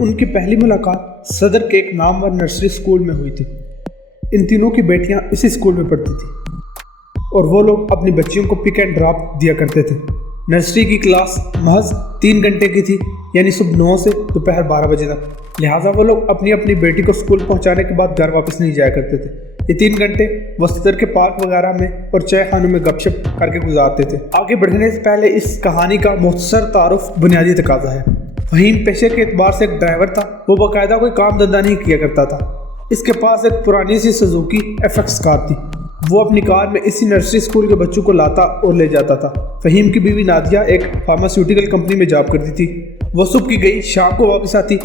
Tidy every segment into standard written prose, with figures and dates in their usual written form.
ان کی پہلی ملاقات صدر کے ایک نامور نرسری اسکول میں ہوئی تھی۔ ان تینوں کی بیٹیاں اسی اسکول میں پڑھتی تھیں اور وہ لوگ اپنی بچیوں کو پک اینڈ ڈراپ دیا کرتے تھے۔ نرسری کی کلاس محض 3 گھنٹے کی تھی، یعنی صبح 9 سے دوپہر 12 بجے تک، لہٰذا وہ لوگ اپنی بیٹی کو اسکول پہنچانے کے بعد گھر واپس نہیں جایا کرتے تھے۔ یہ 3 گھنٹے وہ صدر کے پارک وغیرہ میں اور چائے خانوں میں گپ شپ کر کے گزارتے تھے۔ آگے بڑھنے سے پہلے اس کہانی کا مختصر تعارف بنیادی تقاضا ہے۔ فہیم پیشے کے اعتبار سے ایک ڈرائیور تھا۔ وہ باقاعدہ کوئی کام دھندہ نہیں کیا کرتا تھا۔ اس کے پاس ایک پرانی سی سوزوکی FX کار تھی۔ وہ اپنی کار میں اسی نرسری اسکول کے بچوں کو لاتا اور لے جاتا تھا۔ فہیم کی بیوی نادیہ ایک فارماسیوٹیکل کمپنی میں جاب کرتی تھی۔ وہ صبح کی گئی شام کو واپس آتی،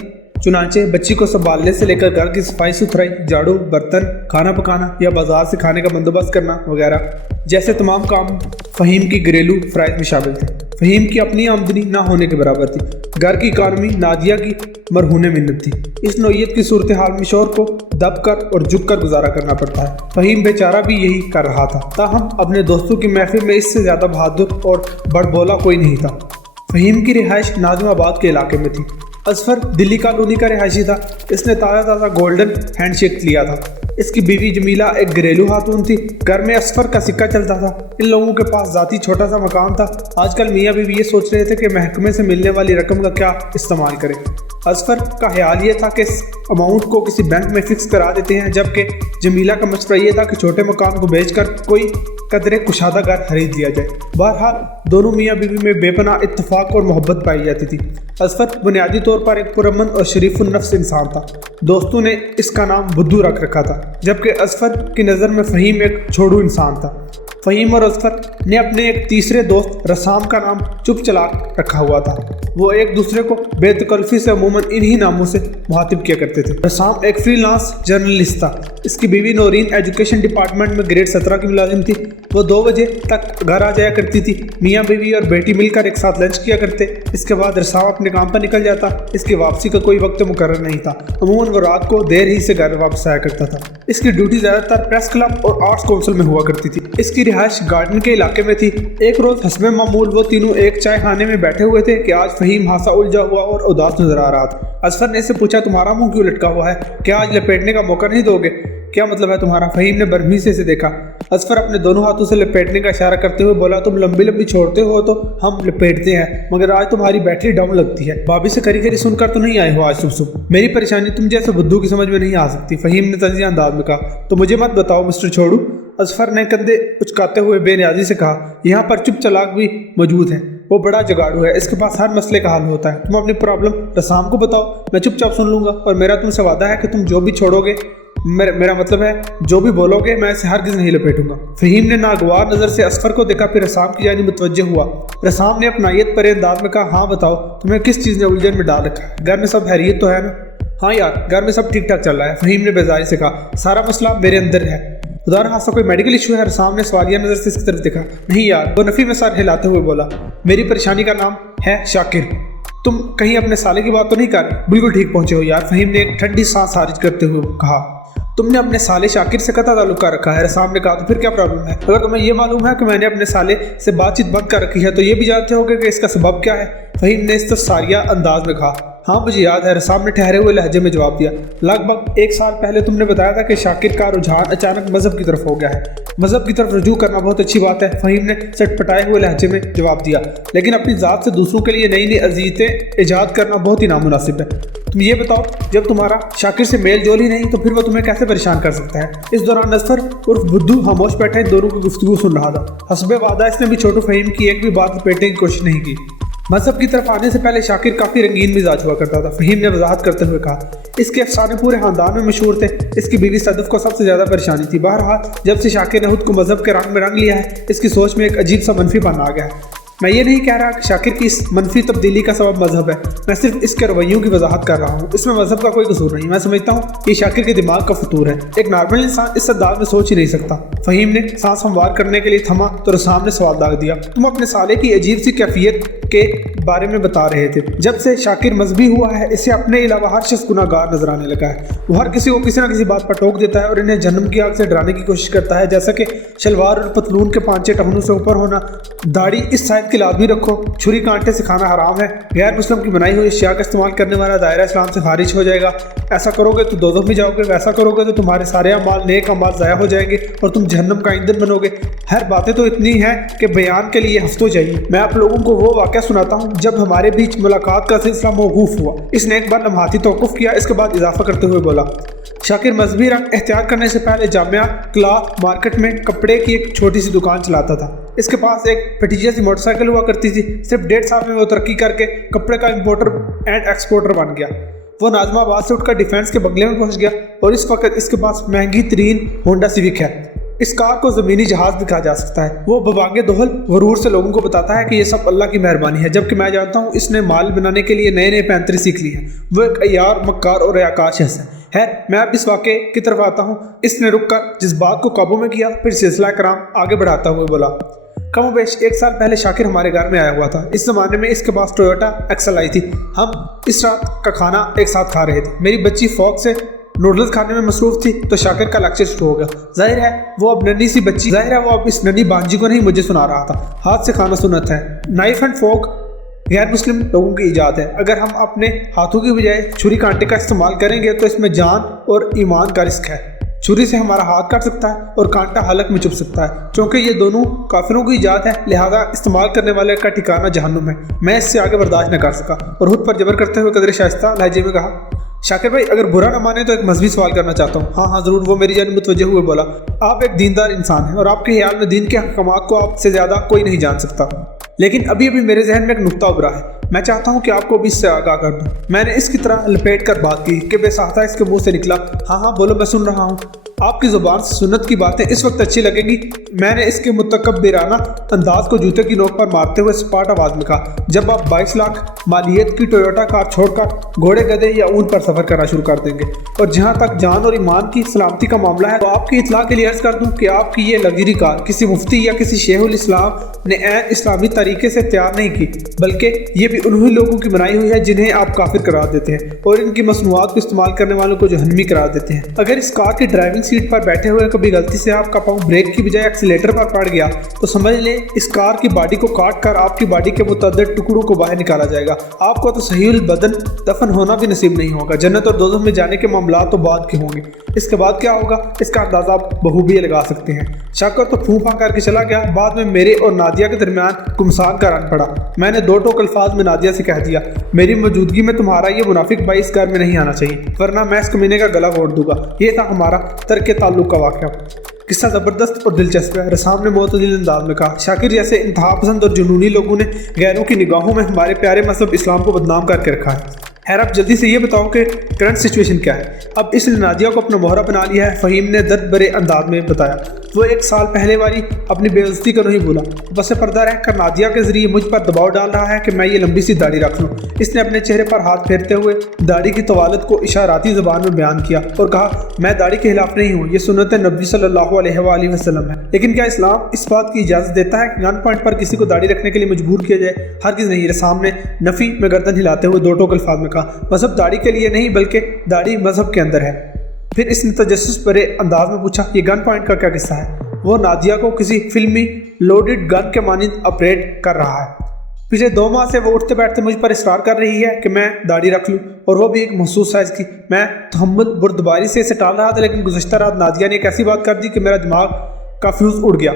چنانچہ بچی کو سنبھالنے سے لے کر گھر کی صفائی ستھرائی، جھاڑو، برتن، کھانا پکانا یا بازار سے کھانے کا بندوبست کرنا وغیرہ جیسے تمام کام فہیم کی گھریلو فرائض میں شامل تھے۔ فہیم کی اپنی آمدنی نہ ہونے کے برابر تھی۔ گھر کی اکانومی نادیہ کی مرہون منت تھی۔ اس نوعیت کی صورتحال میں شوہر کو دب کر اور جھک کر گزارا کرنا پڑتا ہے۔ فہیم بیچارہ بھی یہی کر رہا تھا، تاہم اپنے دوستوں کی محفل میں اس سے زیادہ بہادر اور بڑبولا کوئی نہیں تھا۔ فہیم کی رہائش ناظم آباد کے علاقے میں تھی۔ اظفر دلی کالونی کا رہائشی تھا۔ اس نے تازہ گولڈن ہینڈ شیک لیا تھا۔ اس کی بیوی جمیلہ ایک گھریلو خاتون تھی۔ گھر میں اظفر کا سکہ چلتا تھا۔ ان لوگوں کے پاس ذاتی چھوٹا سا مکان تھا۔ آج کل میاں بیوی یہ سوچ رہے تھے کہ محکمے سے ملنے والی رقم کا کیا استعمال کریں۔ اظفر کا خیال یہ تھا کہ اس اماؤنٹ کو کسی بینک میں فکس کرا دیتے ہیں، جبکہ جمیلہ کا مشورہ یہ تھا کہ چھوٹے مکان کو بیچ کر کوئی قدرے کشادہ گھر خرید لیا جائے۔ بہرحال دونوں میاں بیوی میں بے پناہ اتفاق اور محبت پائی جاتی تھی۔ اظفر بنیادی طور پر ایک پرامن اور شریف النفس انسان تھا۔ دوستوں نے اس کا نام بدھو رکھ رکھا تھا، جبکہ اظفر کی نظر میں فہیم ایک چھوڑو انسان تھا۔ فہیم اور اظفر نے اپنے ایک تیسرے دوست رسام کا نام چپ چلاک رکھا ہوا تھا۔ وہ ایک دوسرے کو بے تکلفی سے عموماً انہی ناموں سے مخاطب کیا کرتے تھے۔ رسام ایک فری لانس جرنلسٹ تھا۔ اس کی بیوی نورین ایجوکیشن ڈپارٹمنٹ میں گریڈ 17 کی ملازم تھی۔ وہ 2 بجے تک گھر آ جایا کرتی تھی۔ میاں بیوی اور بیٹی مل کر ایک ساتھ لنچ کیا کرتے۔ اس کے بعد رسام اپنے کام پر نکل جاتا۔ اس کی واپسی کا کوئی وقت مقرر نہیں تھا۔ عموماً وہ رات کو دیر ہی سے گھر واپس آیا کرتا تھا۔ اس کی ڈیوٹی زیادہ تر پریس کلب اور آرٹس کونسل میں ہوا کرتی تھی۔ اس کی رہائش گارڈن کے علاقے میں تھی۔ ایک روز حسب معمول وہ تینوں ایک چائے خانے میں بیٹھے ہوئے تھے کہ آج فہیم ہاسا الجھا ہوا اور اداس نظر آ رہا تھا۔ اظفر نے اس سے پوچھا، تمہارا منہ کیوں لٹکا ہوا ہے؟ کیا آج لپیٹنے کا موقع نہیں دو گے؟ کیا مطلب ہے تمہارا؟ فہیم نے برہمی سے دیکھا۔ اظفر اپنے دونوں ہاتھوں سے لپیٹنے کا اشارہ کرتے ہوئے بولا، تم لمبی چھوڑتے ہو تو ہم لپیٹتے ہیں، مگر آج تمہاری بیٹری ڈاؤن لگتی ہے۔ بھابھی سے کری سن کر تو نہیں آئے ہو آج صبح؟ میری پریشانی تم جیسے بدھو کی سمجھ میں نہیں آ سکتی، فہیم نے طنزیہ انداز میں کہا۔ تو مجھے مت بتاؤ مسٹر چھوڑو، اظفر نے کندھے اچکاتے ہوئے بے نیازی سے کہا۔ یہاں پر چپ چلاک بھی موجود ہے، وہ بڑا جگاڑو ہے، اس کے پاس ہر مسئلے کا حل ہوتا ہے۔ تم اپنی پرابلم رسام کو بتاؤ، میں چپ چاپ سن لوں گا، اور میرا تم سے وعدہ ہے کہ تم جو بھی چھوڑو گے، میرا مطلب ہے جو بھی بولو گے، میں اسے ہرگز نہیں لپیٹوں گا۔ فہیم نے ناگوار نظر سے اظفر کو دیکھا، پھر رسام کی جانب متوجہ ہوا۔ رسام نے اپنائیت پرے انداز میں کہا، ہاں بتاؤ، تمہیں کس چیز نے الجھن میں ڈال رکھا ہے؟ گھر میں سب خیریت تو ہے نا؟ ہاں یار، گھر میں سب ٹھیک ٹھاک چل رہا ہے، فہیم نے بیزاری سے کہا۔ سارا مسئلہ میرے اندر ہے، خدا نہ خواستہ کوئی میڈیکل ایشو ہے؟ رسام نے سوالیہ نظر سے اس کی طرف دیکھا۔ نہیں یار، وہ نفی میں سر ہلاتے ہوئے بولا، میری پریشانی کا نام ہے شاکر۔ تم کہیں اپنے سالے کی بات تو نہیں کر رہے؟ بالکل ٹھیک پہنچے ہو یار، فہیم نے ایک ٹھنڈی سانس خارج کرتے ہوئے کہا۔ تم نے اپنے سالے شاکر سے قطع تعلق کر رکھا ہے، رسام نے کہا۔ تو پھر کیا پرابلم ہے؟ اگر تمہیں یہ معلوم ہے کہ میں نے اپنے سالے سے بات چیت بند کر رکھی ہے تو یہ بھی جانتے ہوگے کہ اس کا سبب کیا ہے، فہیم نے استفساریہ انداز میں کہا۔ ہاں مجھے یاد ہے، رسام نے ٹھہرے ہوئے لہجے میں جواب دیا۔ لگ بھگ 1 سال پہلے تم نے بتایا تھا کہ شاکر کا رجحان اچانک مذہب کی طرف ہو گیا ہے۔ مذہب کی طرف رجوع کرنا بہت اچھی بات ہے، فہیم نے چٹ پٹائے ہوئے لہجے میں جواب دیا، لیکن اپنی ذات سے دوسروں کے لیے نئی اذیتیں ایجاد کرنا بہت ہی نامناسب ہے۔ تم یہ بتاؤ، جب تمہارا شاکر سے میل جول ہی نہیں تو پھر وہ تمہیں کیسے پریشان کر سکتا ہے؟ اس دوران اظفر عرف بدھو خاموش بیٹھے دونوں کی گفتگو سن رہا تھا۔ حسب وعدہ اس نے بھی چھوٹو فہیم کی ایک بھی بات لپیٹنے کی کوشش نہیں کی۔ مذہب کی طرف آنے سے پہلے شاکر کافی رنگین مزاج ہوا کرتا تھا، فہیم نے وضاحت کرتے ہوئے کہا۔ اس کے افسانے پورے خاندان میں مشہور تھے۔ اس کی بیوی صدف کو سب سے زیادہ پریشانی تھی۔ بہرحال جب سے شاکر نے خود کو مذہب کے رنگ میں رنگ لیا ہے، اس کی سوچ میں ایک عجیب سا منفی پن آ گیا ہے۔ میں یہ نہیں کہہ رہا کہ شاکر کی اس منفی تبدیلی کا سبب مذہب ہے، میں صرف اس کے رویوں کی وضاحت کر رہا ہوں۔ اس میں مذہب کا کوئی قصور نہیں، میں سمجھتا ہوں کہ شاکر کے دماغ کا فطور ہے۔ ایک نارمل انسان اس انداز میں سوچ ہی نہیں سکتا۔ فہیم نے سانس ہموار کرنے کے لیے تھما تو رسام نے سوال داغ دیا، تم اپنے سالے کی عجیب سی کیفیت کے بارے میں بتا رہے تھے۔ جب سے شاکر مذہبی ہوا ہے اسے اپنے علاوہ ہر شخص گناہ گار نظر آنے لگا ہے۔ وہ ہر کسی کو کسی نہ کسی بات پر ٹوک دیتا ہے اور انہیں جہنم کی آگ سے ڈرانے کی کوشش کرتا ہے، جیسا کہ شلوار اور پتلون کے پانچے ٹخنوں سے اوپر ہونا، داڑھی اس سائز کی لازمی رکھو، چھری کانٹے سے کھانا حرام ہے، غیر مسلم کی بنائی ہوئی اشیاء کا استعمال کرنے والا دائرہ اسلام سے خارج ہو جائے گا، ایسا کرو گے تو دوزخ میں جاؤ گے، ویسا کرو گے تو تمہارے سارے اعمال نیک اعمال ضائع ہو جائیں گے اور تم جہنم کا ایندھن بنو گے۔ ہر باتیں تو اتنی ہیں کہ بیان کے لیے ہفتوں چاہیے۔ میں آپ لوگوں کو وہ واقعہ سناتا ہوں جب ہمارے بیچ ملاقات کا سلسلہ موقوف ہوا۔ اس نے ایک بار لمحاتی توقف کیا، اس کے بعد اضافہ کرتے ہوئے بولا، شاکر مذہبی رنگ اختیار کرنے سے پہلے جامعہ کلاہ مارکیٹ میں کپڑے کی ایک چھوٹی سی دکان چلاتا تھا۔ اس کے پاس ایک پٹیجیا سی موٹر سائیکل ہوا کرتی تھی۔ صرف 1.5 سال میں وہ ترقی کر کے کپڑے کا امپورٹر اینڈ ایکسپورٹر بن گیا۔ وہ ناظم آباد سے اٹھ کر ڈیفینس کے بنگلے میں پہنچ گیا اور اس وقت اس کے پاس مہنگی ترین ہونڈا سیوک ہے۔ اس کار کو زمینی جہاز بھی کہا جا سکتا ہے۔ وہ ببانگ دہل غرور سے لوگوں کو بتاتا ہے کہ یہ سب اللہ کی مہربانی ہے، جبکہ میں جانتا ہوں اس نے مال بنانے کے لیے نئے پینترے سیکھ لی ہیں۔ وہ ایک عیار، مکار اور ریاکار شخص ہے۔ میں اب اس واقعے کی طرف آتا ہوں۔ اس نے رک کر جذبات کو قابو میں کیا، پھر سلسلہ کرام آگے بڑھاتا ہوئے بولا، کم و بیش 1 سال پہلے شاکر ہمارے گھر میں آیا ہوا تھا۔ اس زمانے میں اس کے پاس ٹویوٹا ایکسل آئی تھی۔ ہم اس رات کا کھانا ایک ساتھ کھا رہے تھے۔ میری بچی فوق سے نوڈلز کھانے میں مصروف تھی تو شاکر کا لیکچر شروع ہو گیا۔ ظاہر ہے وہ اب اس ننھی بانجی کو نہیں مجھے سنا رہا تھا۔ ہاتھ سے کھانا سنت ہے، نائف اینڈ فورک غیر مسلم لوگوں کی ایجاد ہے۔ اگر ہم اپنے ہاتھوں کی بجائے چھری کانٹے کا استعمال کریں گے تو اس میں جان اور ایمان کا رسک ہے۔ چھری سے ہمارا ہاتھ کاٹ سکتا ہے اور کانٹا حلق میں چبھ سکتا ہے۔ چونکہ یہ دونوں کافروں کی ایجاد ہے، لہذا استعمال کرنے والے کا ٹھکانہ جہنم ہے۔ میں اس سے آگے برداشت نہ کر سکا اور خود پر جبر کرتے ہوئے قدر شائستہ لہجے میں کہا، شاکر بھائی اگر برا نہ مانے تو ایک مذہبی سوال کرنا چاہتا ہوں۔ ہاں ضرور، وہ میری جانب متوجہ ہوئے بولا، آپ ایک دیندار انسان ہیں اور آپ کے خیال میں دین کے احکامات کو آپ سے زیادہ کوئی نہیں جان سکتا، لیکن ابھی میرے ذہن میں ایک نقطہ ابھرا ہے، میں چاہتا ہوں کہ آپ کو بھی اس سے آگاہ کر دوں۔ میں نے اس کی طرح لپیٹ کر بات کی کہ بے ساختہ اس کے منہ سے نکلا، ہاں بولو، میں سن رہا ہوں۔ آپ کی زبان سے سنت کی باتیں اس وقت اچھی لگیں گی۔ میں نے اس کے متکبرانہ انداز کو جوتے کی نوک پر مارتے ہوئے سپاٹ آواز میں کہا، جب آپ 22 لاکھ مالیت کی ٹویوٹا کار چھوڑ کر گھوڑے گدھے یا اونٹ پر سفر کرنا شروع کر دیں گے، اور جہاں تک جان اور ایمان کی سلامتی کا معاملہ ہے تو آپ کی اطلاع کے لیے عرض کر دوں کہ آپ کی یہ لگژری کار کسی مفتی یا کسی شیخ الاسلام نے عین اسلامی طریقے سے تیار نہیں کی، بلکہ یہ بھی انہی لوگوں کی بنائی ہوئی ہے جنہیں آپ کافر قرار دیتے ہیں اور ان کی مصنوعات کو استعمال کرنے والوں کو جہنمی قرار دیتے ہیں۔ اگر اس کار کی ڈرائیونگ سیٹ پر بیٹھے ہوئے کبھی غلطی سے آپ کا پاؤں بریک کی بجائے ایکسیلیٹر پر پڑ گیا تو سمجھ لیں اس کار کی باڈی کو کاٹ کر آپ کی باڈی کے متعدد ٹکڑوں کو باہر نکالا جائے گا۔ آپ کو تو صحیح البدن دفن ہونا بھی نصیب نہیں ہوگا۔ جنت اور دوزخ میں جانے کے معاملات تو بعد کے ہوں گے، اس کے بعد کیا ہوگا اس کا اندازہ آپ بخوبی لگا سکتے ہیں۔ شاکر تو پھوں پھاں کر کے چلا گیا۔ بعد میں میرے اور نادیہ کے درمیان گمسان کا رن پڑا۔ میں نے 2 ٹوک الفاظ میں نادیہ سے کہہ دیا، میری موجودگی میں تمہارا یہ منافق بھائی اس گھر میں نہیں آنا چاہیے، ورنہ میں اس کمینے کا گلا گھونٹ دوں گا۔ یہ تھا ہمارا ترک تعلق کا واقعہ۔ قصہ زبردست اور دلچسپ ہے، رسام نے معتدل انداز میں کہا۔ شاکر جیسے انتہا پسند اور جنونی لوگوں نے غیروں کی نگاہوں میں ہمارے پیارے مذہب اسلام کو بدنام کر کے رکھا ہے۔ خیر اب جلدی سے یہ بتاؤ کہ کرنٹ سچویشن کیا ہے؟ اب اس نے نادیہ کو اپنا مہرہ بنا لیا ہے، فہیم نے درد بھرے انداز میں بتایا۔ وہ 1 سال پہلے والی اپنی بے عزتی کو نہیں بھولا، بس پردہ رہ کر نادیہ کے ذریعے مجھ پر دباؤ ڈال رہا ہے کہ میں یہ لمبی سی داڑھی رکھ لوں۔ اس نے اپنے چہرے پر ہاتھ پھیرتے ہوئے داڑھی کی طوالت کو اشاراتی زبان میں بیان کیا اور کہا، میں داڑھی کے خلاف نہیں ہوں، یہ سنت نبی صلی اللہ علیہ وآلہ وسلم ہے، لیکن کیا اسلام اس بات کی اجازت دیتا ہے کہ گن پوائنٹ پر کسی کو داڑھی رکھنے کے لیے مجبور کیا جائے؟ ہرگز نہیں۔ رسام نے نفی میں گردن ہلاتے ہوئے 2 ٹوک الفاظ میں کہا، مذہب داڑھی کے لیے نہیں بلکہ داڑھی مذہب کے اندر ہے۔ پھر اس نے تجسس بھرے انداز میں پوچھا، یہ گن پوائنٹ کا کیا قصہ ہے؟ وہ نادیہ کو کسی فلمی لوڈڈ گن کے مانند آپریٹ کر رہا ہے۔ پچھلے 2 ماہ سے وہ اٹھتے بیٹھتے مجھ پر اصرار کر رہی ہے کہ میں داڑھی رکھ لوں، اور وہ بھی ایک مخصوص سائز کی۔ میں تحمل بردباری سے اسے ٹال رہا تھا، لیکن گزشتہ رات نادیہ نے ایک ایسی بات کر دی کہ میرا دماغ کا فیوز اڑ گیا۔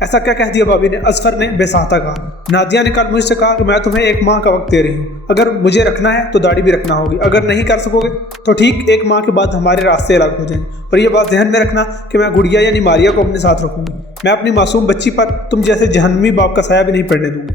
ایسا کیا کہہ دیا بھابھی نے؟ اظفر نے بے ساختہ کہا۔ نادیہ نے کل مجھ سے کہا کہ میں تمہیں 1 ماہ کا وقت دے رہی ہوں، اگر مجھے رکھنا ہے تو داڑھی بھی رکھنا ہوگی، اگر نہیں کر سکو گے تو ٹھیک 1 ماہ کے بعد ہمارے راستے الگ ہو جائیں گے، اور یہ بات ذہن میں رکھنا کہ میں گڑیا یعنی ماریہ کو اپنے ساتھ رکھوں گی۔ میں اپنی معصوم بچی پر تم جیسے جہنمی باپ کا سایہ بھی نہیں پڑنے دوں گی۔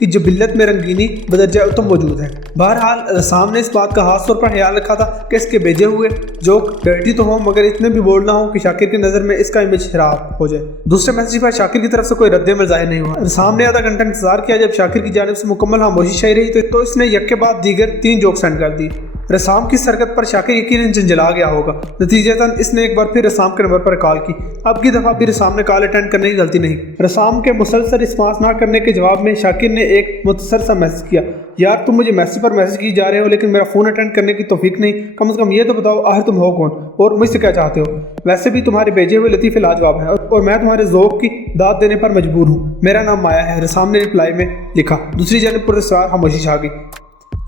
کہ جبلت میں رنگینی بدرجہ اتم موجود ہے۔ بہرحال رسام نے اس بات کا خاص طور پر خیال رکھا تھا کہ اس کے بھیجے ہوئے جوک ڈرٹی تو ہوں مگر اتنے بھی بولڈ نہ ہوں کہ شاکر کی نظر میں اس کا امیج خراب ہو جائے۔ دوسرے میسج پر شاکر کی طرف سے کوئی رد عمل ظاہر نہیں ہوا۔ رسام نے آدھا گھنٹہ انتظار کیا، جب شاکر کی جانب سے مکمل خاموشی چھائی رہی تو اس نے یک کے بعد دیگر 3 جوک سینڈ کر دی۔ رسام کی حرکت پر شاکر یقیناً جھنجھلا گیا ہوگا، نتیجتاً اس نے ایک بار پھر رسام کے نمبر پر کال کی۔ اب کی دفعہ بھی رسام نے کال اٹینڈ کرنے کی غلطی نہیں۔ رسام کے مسلسل رسپانس نہ کرنے کے جواب میں شاکر نے ایک مختصر سا میسج کیا، یار تم مجھے میسج پر میسج کی جا رہے ہو لیکن میرا فون اٹینڈ کرنے کی توفیق نہیں، کم از کم یہ تو بتاؤ آخر تم ہو کون اور مجھ سے کیا چاہتے ہو؟ ویسے بھی تمہارے بھیجے ہوئے لطیفے لاجواب ہیں اور میں تمہارے ذوق کی داد دینے پر مجبور ہوں۔ میرا نام مایا ہے، رسام نے رپلائی میں لکھا۔ دوسری جانب پر اسرار خاموشی چھا گئی۔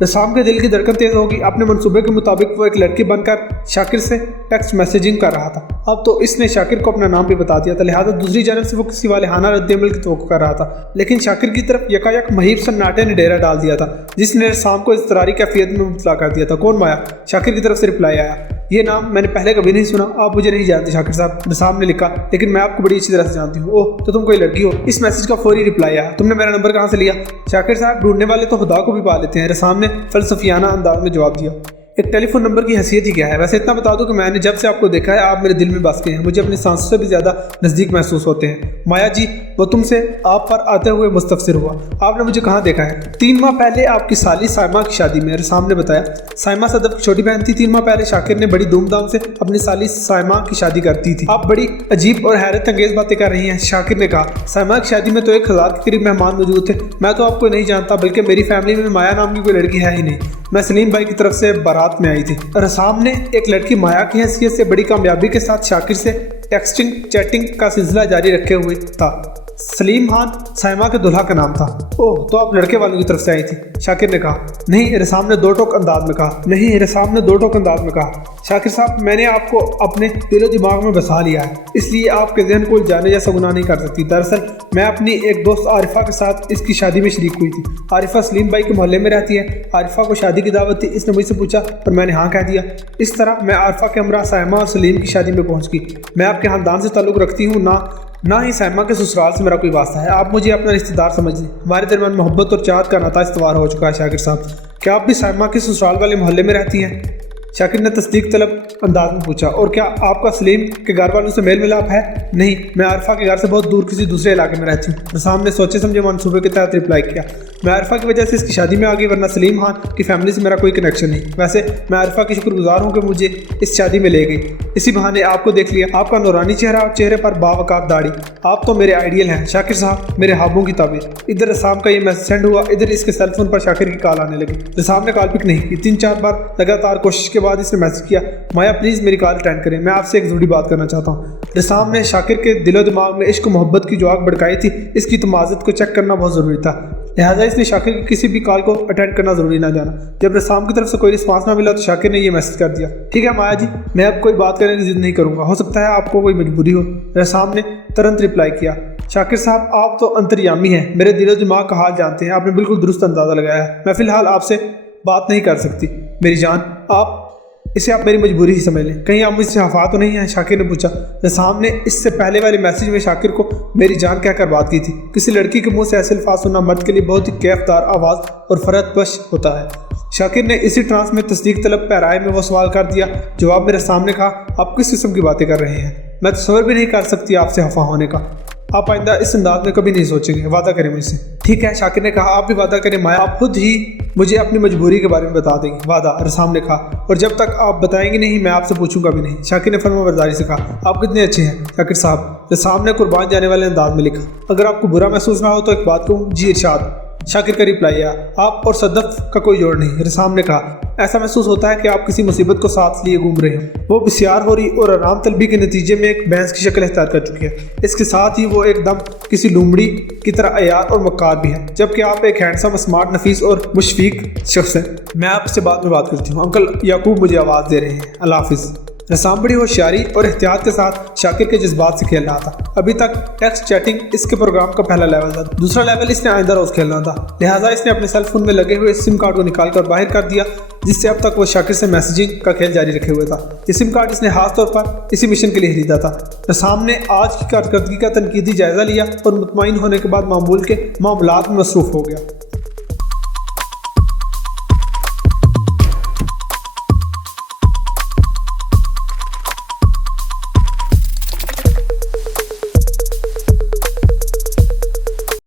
رسام کے دل کی دھڑکن تیز ہوگی۔ اپنے منصوبے کے مطابق وہ ایک لڑکی بن کر شاکر سے ٹیکسٹ میسیجنگ کر رہا تھا۔ اب تو اس نے شاکر کو اپنا نام بھی بتا دیا تھا، لہٰذا دوسری جانب سے وہ کسی والہانہ رد عمل کی توقع کر رہا تھا، لیکن شاکر کی طرف یکایک مہیب سناٹے نے ڈیرا ڈال دیا تھا جس نے رسام کو اضطراری کیفیت میں مبتلا کر دیا تھا۔ کون مایا؟ شاکر کی طرف سے رپلائی آیا، یہ نام میں نے پہلے کبھی نہیں سنا، آپ مجھے نہیں جانتے شاکر صاحب۔ رسام نے لکھا، لیکن میں آپ کو بڑی اچھی طرح سے جانتی ہوں۔ اوہ تو تم کوئی لڑکی ہو؟ اس میسج کا فوری رپلائی آیا، تم نے میرا نمبر کہاں سے لیا؟ شاکر صاحب ڈھونڈنے والے تو خدا کو بھی پا لیتے ہیں، رسام نے فلسفیانہ انداز میں جواب دیا۔ ایک ٹیلی فون نمبر کی حیثیت ہی کیا ہے؟ ویسے اتنا بتا دوں کہ میں نے جب سے آپ کو دیکھا ہے آپ میرے دل میں بس گئے ہیں، مجھے اپنی سانسوں سے بھی زیادہ نزدیک محسوس ہوتے ہیں۔ مایا جی وہ تم سے آپ پر آتے ہوئے مستفسر ہوا، آپ نے مجھے کہاں دیکھا ہے؟ 3 ماہ پہلے آپ کی سالی سائمہ کی شادی میں، رسام نے بتایا۔ سائمہ صدف کی چھوٹی بہن تھی۔ 3 ماہ پہلے شاکر نے بڑی دھوم دھام سے اپنی سالی سائمہ کی شادی کرتی تھی۔ آپ بڑی عجیب اور حیرت انگیز باتیں کر رہی ہیں، شاکر نے کہا۔ سائمہ کی شادی میں تو 1000 کے قریب مہمان موجود تھے، میں تو آپ کو نہیں جانتا، بلکہ میری فیملی میں مایا نام کی کوئی لڑکی ہے ہی نہیں، میں سلیم بھائی کی طرف سے بارات میں آئی تھی۔ رسام نے ایک لڑکی مایا کی حیثیت سے بڑی کامیابی کے ساتھ شاکر سے ٹیکسٹنگ چیٹنگ کا سلسلہ جاری رکھے ہوئے تھا۔ سلیم خان سائمہ کے دلہا کا نام تھا۔ اوہ تو آپ لڑکے والوں کی طرف سے آئی تھی، شاکر نے کہا۔ نہیں، رسام نے 2 ٹوک انداز میں کہا۔ شاکر صاحب میں نے آپ کو اپنے دل و دماغ میں بسا لیا ہے، اس لیے آپ کے ذہن کو جانے جیسا گناہ نہیں کر سکتی۔ دراصل میں اپنی ایک دوست عارفہ کے ساتھ اس کی شادی میں شریک ہوئی تھی۔ عارفہ سلیم بھائی کے محلے میں رہتی ہے۔ عارفہ کو شادی کی دعوت تھی، اس نے مجھ سے پوچھا اور میں نے ہاں کہہ دیا۔ اس طرح میں عارفہ کے ہمراہ سائمہ اور سلیم کی شادی میں پہنچ گئی۔ میں آپ کے خاندان سے تعلق رکھتی ہوں، نہ ہی سائمہ کے سسرال سے میرا کوئی واسطہ ہے، آپ مجھے اپنا رشتہ دار سمجھ لیں۔ ہمارے درمیان محبت اور چاہت کا ناطہ استوار ہو چکا ہے۔ شاکر صاحب کیا آپ بھی سائمہ کے سسرال والے محلے میں رہتی ہیں؟ شاکر نے تصدیق طلب انداز میں پوچھا۔ اور کیا آپ کا سلیم کے گھر والوں سے میل ملاپ ہے؟ نہیں، میں عارفہ کے گھر سے بہت دور کسی دوسرے علاقے میں رہتی ہوں، رسام نے سوچے سمجھے منصوبے کے تحت رپلائی کیا۔ میں عارفہ کی وجہ سے اس کی شادی میں آ گئی، ورنہ سلیم خان کی فیملی سے میرا کوئی کنیکشن نہیں۔ ویسے میں عارفہ کی شکر گزار ہوں کہ مجھے اس شادی میں لے گئی، اسی بہانے آپ کو دیکھ لیا، آپ کا نورانی چہرہ اور چہرے پر باوقار داڑھی، آپ تو میرے آئیڈیل ہیں شاکر صاحب، میرے خوابوں کی تعبیر۔ ادھر رسام کا یہ میسج سینڈ ہوا، ادھر اس کے سیل فون پر شاکر کی کال آنے لگی۔ رسام نے کال پک نہیں کی۔ 3-4 بار لگاتار کوشش کے بعد اس نے میسج کیا، مایا پلیز میری کال اٹینڈ کریں، میں آپ سے ایک ضروری بات کرنا چاہتا ہوں۔ رسام نے شاکر کے دل و دماغ میں عشق و محبت کی جو آگ بھڑکائی تھی، اس کی تمازت کو چیک کرنا بہت ضروری تھا، لہٰذا اس نے شاکر کی کسی بھی کال کو اٹینڈ کرنا ضروری نہ جانا۔ جب رسام کی طرف سے کوئی رسپانس نہ ملا تو شاکر نے یہ میسج کر دیا، ٹھیک ہے مایا جی، میں اب کوئی بات کرنے کی ضد نہیں کروں گا، ہو سکتا ہے آپ کو کوئی مجبوری ہو۔ رسام نے ترنت رپلائی کیا، شاکر صاحب آپ تو انتریامی ہیں، میرے دل و دماغ کا حال جانتے ہیں، آپ نے بالکل درست اندازہ لگایا ہے، میں فی الحال آپ سے بات نہیں کر سکتی میری جان، اسے آپ میری مجبوری ہی سمجھ لیں، کہیں آپ مجھ سے خفا تو نہیں ہیں؟ شاکر نے پوچھا۔ رسام نے اس سے پہلے والے میسج میں شاکر کو میری جان کہہ کر بات کی تھی۔ کسی لڑکی کے منہ سے ایسے الفاظ سننا مرد کے لیے بہت ہی کیف دار آواز اور فرحت بخش ہوتا ہے۔ شاکر نے اسی ٹرانس میں تصدیق طلب پیرائے میں وہ سوال کر دیا۔ جواب میں رسام نے کہا، آپ کس قسم کی باتیں کر رہے ہیں؟ میں تصور بھی نہیں کر سکتی آپ سے خفا ہونے کا، آپ آئندہ اس انداز میں کبھی نہیں سوچیں گے، وعدہ کریں مجھ سے۔ ٹھیک ہے، شاکر نے کہا، آپ بھی وعدہ کریں مایا، آپ خود ہی مجھے اپنی مجبوری کے بارے میں بتا دیں گے، وعدہ، رسام نے کہا، اور جب تک آپ بتائیں گے نہیں میں آپ سے پوچھوں گا بھی نہیں۔ شاکر نے فرما برداری سے کہا، آپ کتنے اچھے ہیں شاکر صاحب، رسام نے قربان جانے والے انداز میں لکھا۔ اگر آپ کو برا محسوس نہ ہو تو ایک بات کہوں؟ جی ارشاد۔ شاکر کا رپلائی آیا، آپ اور صدف کا کوئی جوڑ نہیں، رسام نے کہا، ایسا محسوس ہوتا ہے کہ آپ کسی مصیبت کو ساتھ لیے گھوم رہے ہیں۔ وہ بسیار ہو رہی اور آرام طلبی کے نتیجے میں ایک بھینس کی شکل اختیار کر چکی ہے، اس کے ساتھ ہی وہ ایک دم کسی لومڑی کی طرح عیار اور مکار بھی ہے، جبکہ آپ ایک ہینڈسم، اسمارٹ، نفیس اور مشفیق شخص ہیں۔ میں آپ سے بعد میں بات کرتی ہوں، انکل یعقوب مجھے آواز دے رہے ہیں، اللہ حافظ۔ نسام بڑی ہوشیاری اور احتیاط کے ساتھ شاکر کے جذبات سے کھیل رہا تھا۔ ابھی تک ٹیکسٹ چیٹنگ اس کے پروگرام کا پہلا لیول تھا۔ دوسرا لیول اس نے آئندہ روز کھیلنا تھا، لہٰذا اس نے اپنے سیل فون میں لگے ہوئے سم کارڈ کو نکال کر باہر کر دیا، جس سے اب تک وہ شاکر سے میسیجنگ کا کھیل جاری رکھے ہوئے تھا۔ یہ سم کارڈ اس نے خاص طور پر اسی مشن کے لیے خریدا تھا۔ نسام نے آج کی کارکردگی کا تنقیدی جائزہ لیا اور مطمئن ہونے کے بعد معمول کے معاملات میں مصروف ہو گیا۔